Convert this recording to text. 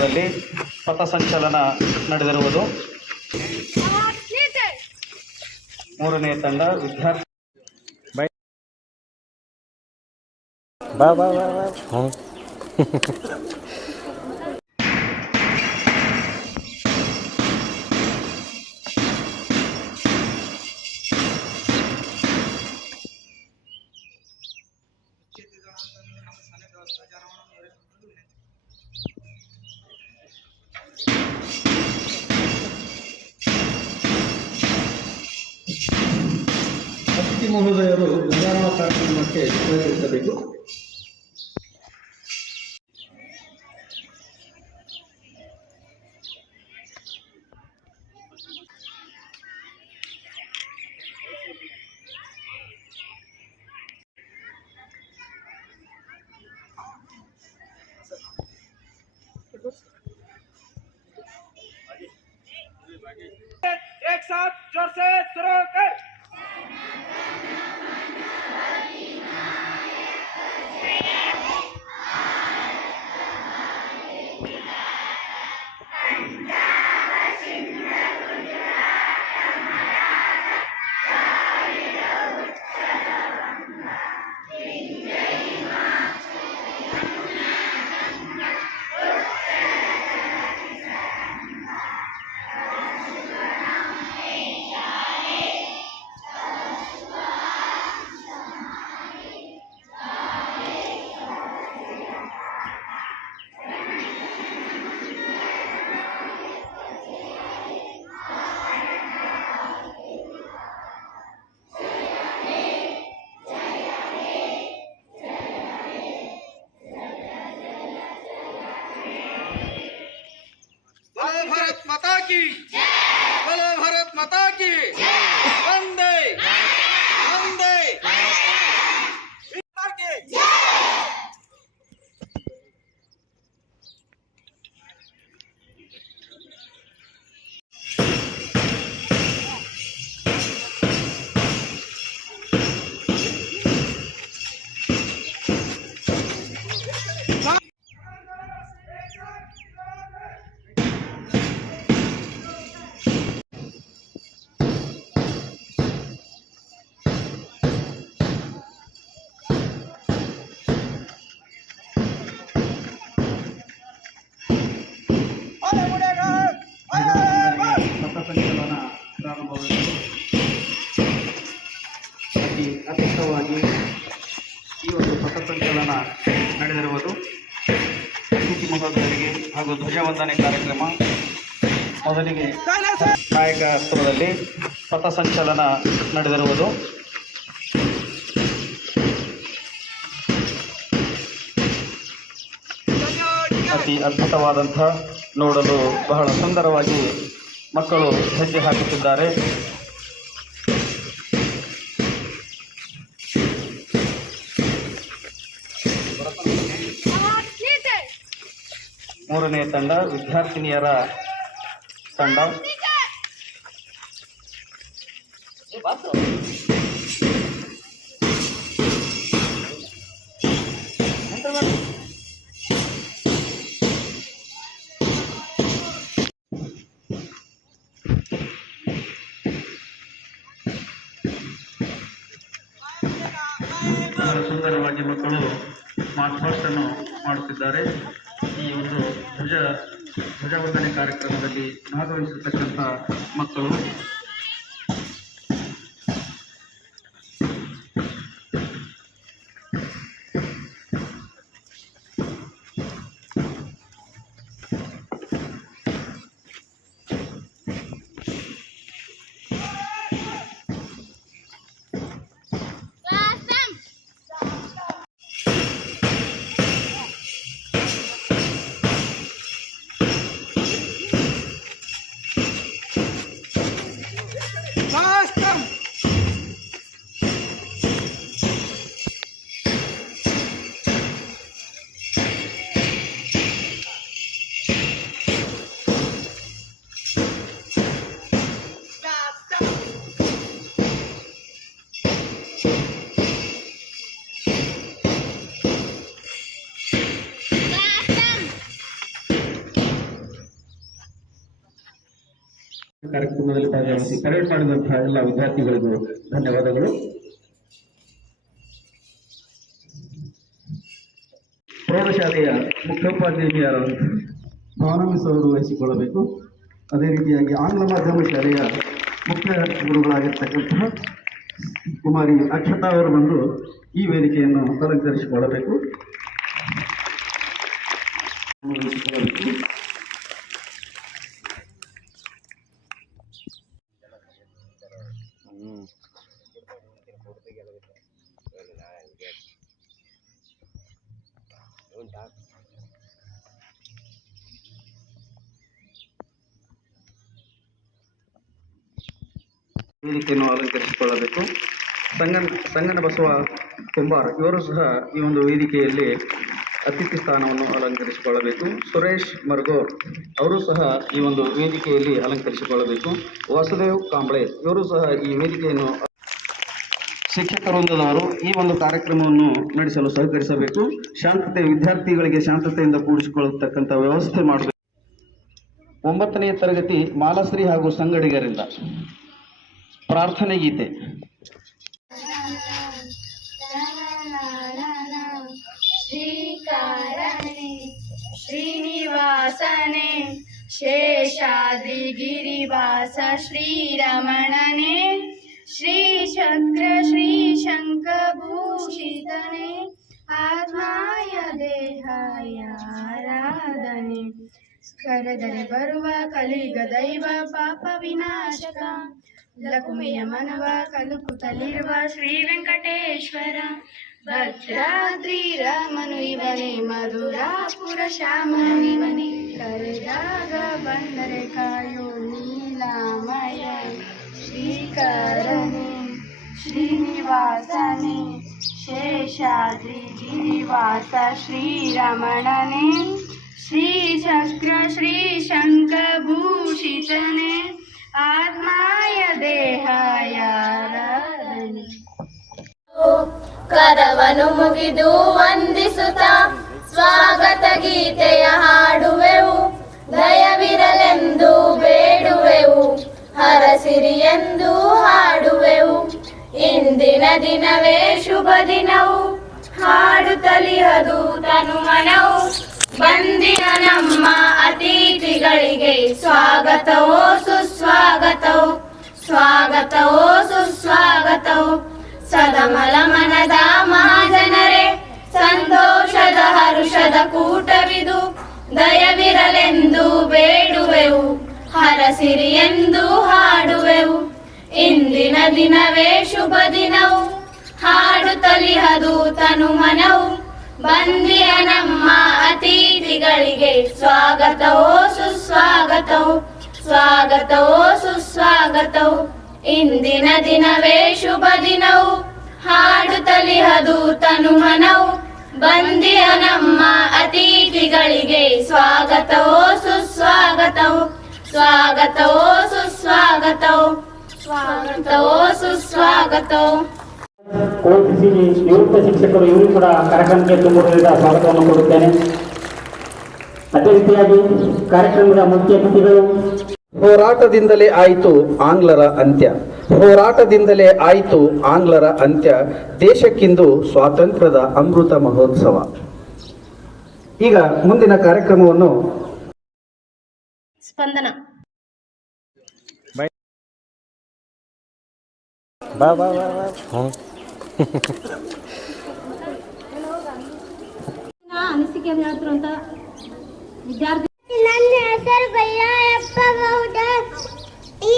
ಆಶ್ರಮದಲ್ಲಿ ಪಥಸಂಚಲನ ನಡೆದಿರುವುದು. ಮೂರನೇ ತಂಡ ವಿದ್ಯಾರ್ಥಿ ಬಾ ಬಾ ಬಾ ಬಾ ಹ್ಞೂ ಅತಿಥಿ ಮಹೋದಯರು ಧ್ವಜಾರೋಹಣ ಕಾರ್ಯಕ್ರಮಕ್ಕೆ ಸಹಕರಿಸಬೇಕು एक साथ जोर से शुरू कर ಪ್ರಾರಂಭವಾಯಿತು ಅತಿ ಅದ್ಭುತವಾಗಿ ಈ ಒಂದು ಪಥಸಂಚಲನ ನಡೆದಿರುವುದು ಅತಿಥಿ ಮಹೋದಯರಿಗೆ ಹಾಗೂ ಧ್ವಜವಂದನೆ ಕಾರ್ಯಕ್ರಮ ಮೊದಲಿಗೆ ನಾಯಕತ್ವದಲ್ಲಿ ಪಥಸಂಚಲನ ನಡೆದಿರುವುದು. ಅತಿ ಅದ್ಭುತವಾದಂಥ ನೋಡಲು ಬಹಳ ಸುಂದರವಾಗಿ ಮಕ್ಕಳು ಹೆಜ್ಜೆ ಹಾಕುತ್ತಿದ್ದಾರೆ. ಮೂರನೇ ತಂಡ ವಿದ್ಯಾರ್ಥಿನಿಯರ ತಂಡ. ಬಹಳ ಸುಂದರವಾಗಿ ಮಕ್ಕಳು ಮಾರ್ಚ್ ಪಾಸ್ಟ್ ಅನ್ನು ಮಾಡುತ್ತಿದ್ದಾರೆ. ಈ ಒಂದು ಧ್ವಜ ಧ್ವಜವಂದನೆ ಕಾರ್ಯಕ್ರಮದಲ್ಲಿ ಭಾಗವಹಿಸಿರ್ತಕ್ಕಂಥ ಮಕ್ಕಳು ಕಾರ್ಯಕ್ರಮದಲ್ಲಿ ಭಾಗವಹಿಸಿ ಪರೇಡ್ ಮಾಡಿದಂತಹ ಎಲ್ಲ ವಿದ್ಯಾರ್ಥಿಗಳಿಗೂ ಧನ್ಯವಾದಗಳು. ಪ್ರೌಢಶಾಲೆಯ ಮುಖ್ಯೋಪಾಧ್ಯಾಯರಾದಂತಹ ಭಾವನಮಿಸ್ ಅವರು ವಹಿಸಿಕೊಳ್ಳಬೇಕು ಅದೇ ರೀತಿಯಾಗಿ ಆಂಗ್ಲ ಮಾಧ್ಯಮ ಶಾಲೆಯ ಮುಖ್ಯ ಗುರುಗಳಾಗಿರ್ತಕ್ಕಂತಹ ಕುಮಾರಿ ಅಕ್ಷತಾ ಅವರು ಬಂದು ಈ ವೇದಿಕೆಯನ್ನು ಅಲಂಕರಿಸಿಕೊಳ್ಳಬೇಕು. ವಹಿಸಿಕೊಳ್ಳಬೇಕು. ವೇದಿಕೆಯನ್ನು ಅಲಂಕರಿಸಿಕೊಳ್ಳಬೇಕು ಸಂಗನ ಸಂಗನ ಬಸವ ಕುಂಬಾರ್, ಇವರು ಸಹ ಈ ಒಂದು ವೇದಿಕೆಯಲ್ಲಿ ಅತಿಥಿ ಸ್ಥಾನವನ್ನು ಅಲಂಕರಿಸಿಕೊಳ್ಳಬೇಕು ಸುರೇಶ್ ಮರ್ಗೋರ್, ಅವರು ಸಹ ಈ ಒಂದು ವೇದಿಕೆಯಲ್ಲಿ ಅಲಂಕರಿಸಿಕೊಳ್ಳಬೇಕು ವಾಸುದೇವ್ ಕಾಂಬ್ಳೆ, ಇವರು ಸಹ ಈ ವೇದಿಕೆಯನ್ನು ಶಿಕ್ಷಕ ವೃಂದದವರು ಈ ಒಂದು ಕಾರ್ಯಕ್ರಮವನ್ನು ನಡೆಸಲು ಸಹಕರಿಸಬೇಕು. ಶಾಂತತೆ ವಿದ್ಯಾರ್ಥಿಗಳಿಗೆ ಶಾಂತತೆಯಿಂದ ಕೂಡಿಸಿಕೊಳ್ಳತಕ್ಕಂಥ ವ್ಯವಸ್ಥೆ ಮಾಡಬೇಕು. ಒಂಬತ್ತನೆಯ ತರಗತಿ ಮಾಲಾಶ್ರೀ ಹಾಗೂ ಸಂಗಡಿಗರಿಂದ ಪ್ರಾರ್ಥನೆ ಗೀತೆ. ಶ್ರೀನಿವಾಸನೆ ಶೇಷಾದ್ರಿ ಗಿರಿವಾಸ ಶ್ರೀರಮಣನೆ ಶ್ರೀಚಕ್ರ ಶ್ರೀಶಂಕಭೂಷಿತನೆ, ಆತ್ಮಾಯ ದೇಹಾಯ ಆರಾಧನೆ. ಕರೆದರೆ ಬರುವ ಕಲಿಗ ದೈವ ಪಾಪ ವಿನಾಶಕ, ಲಕುಮಿಯ ಮನವ ಕಲುಕುತ್ತಲಿರುವ ಶ್ರೀ ವೆಂಕಟೇಶ್ವರ ಭದ್ರಾದ್ರಿ ರಾಮನು ಇವನೇ, ಮಧುರಾಪುರ ಶ್ಯಾಮನು ಇವನೇ. ಕರೆದಾಗ ಬಂದರೆ ಕಾಯೋ ನೀಲಾಮಯ ಶ್ರೀಕರನೆ. ಶ್ರೀನಿವಾಸನೆ, ಶೇಷಾದ್ರಿ ಗಿರಿವಾಸ ಶ್ರೀರಮಣನೆ ಶ್ರೀಚಕ್ರ ಶ್ರೀಶಂಕಭೂಷಿತನೆ ಆತ್ಮಾಯ ದೇಹಾಯ ಕರವನು ಮುಗಿದು ವಂದಿಸುತ್ತ ಸ್ವಾಗತ ಗೀತೆಯ ಹಾಡುವೆವು, ದಯವಿರಲೆಂದು ಬೇಡುವೆವು, ಹರಸಿರಿ ಎಂದು ಇಂದಿನ ದಿನವೇ ಶುಭ ದಿನವು. ಹಾಡುತ್ತಲಿಹದು ತನು ಮನವು ಬಂದಿನ ನಮ್ಮ ಅತಿಥಿಗಳಿಗೆ ಸ್ವಾಗತವೋ ಸುಸ್ವಾಗತವು. ಸ್ವಾಗತವೋ ಸುಸ್ವಾಗತವು. ಸದಮಲ ಮನದ ಮಹಾಜನರೇ, ಸಂತೋಷದ ಹರುಷದ ಕೂಟವಿದು. ದಯವಿರಲೆಂದು ಬೇಡುವೆವು, ಹರಸಿರಿ ಎಂದು ಹಾಡುವೆವು. ಇಂದಿನ ದಿನವೇ ಶುಭ ದಿನವು. ಹಾಡುತ್ತಲಿಹದು ತನು ಮನವು ಬಂದಿಯ ನಮ್ಮ ಅತಿಥಿಗಳಿಗೆ ಸ್ವಾಗತವೋ ಸುಸ್ವಾಗತವು. ಸ್ವಾಗತವೋ ಸುಸ್ವಾಗತವು. ಇಂದಿನ ದಿನವೇ ಶುಭ ದಿನವು. ಹಾಡುತ್ತಲಿಹದು ತನು ಮನವು ಬಂದಿಯ ನಮ್ಮ ಅತಿಥಿಗಳಿಗೆ ಸ್ವಾಗತವೋ ಸುಸ್ವಾಗತವು. ಸ್ವಾಗತವೋ ಸುಸ್ವಾಗತವು. ಸುಸ್ವಾಗತವು ಕೋಚಿಸಿರಿ ನಿವೃತ್ತ ಶಿಕ್ಷಕರು ಇವರು ಕೂಡ ಕಾರ್ಯಕ್ರಮಕ್ಕೆ ತುಂಬುವುದರಿಂದ ಸ್ವಾಗತವನ್ನು ಕೊಡುತ್ತೇನೆ. ಅದೇ ರೀತಿಯಾಗಿ ಕಾರ್ಯಕ್ರಮದ ಮುಖ್ಯ ಅತಿಥಿಗಳು. ಹೋರಾಟದಿಂದಲೇ ಆಯಿತು ಆಂಗ್ಲರ ಅಂತ್ಯ. ಹೋರಾಟದಿಂದಲೇ ಆಯಿತು ಆಂಗ್ಲರ ಅಂತ್ಯ. ದೇಶಕ್ಕಿಂದು ಸ್ವಾತಂತ್ರ್ಯದ ಅಮೃತ ಮಹೋತ್ಸವ. ಈಗ ಮುಂದಿನ ಕಾರ್ಯಕ್ರಮವನ್ನು ಸ್ಪಂದನ. ಬಾ ಬಾ ಬಾ ಬಾ ಹ್ಞೂ ಅನಿಸಿಕೆ ಹೇಳ್ತಿರು ಅಂತ ವಿದ್ಯಾರ್ಥಿ ನನ್ನ ಹೆಸರು ಬಯ್ಯಪ್ಪ ಗೌಡ ಈ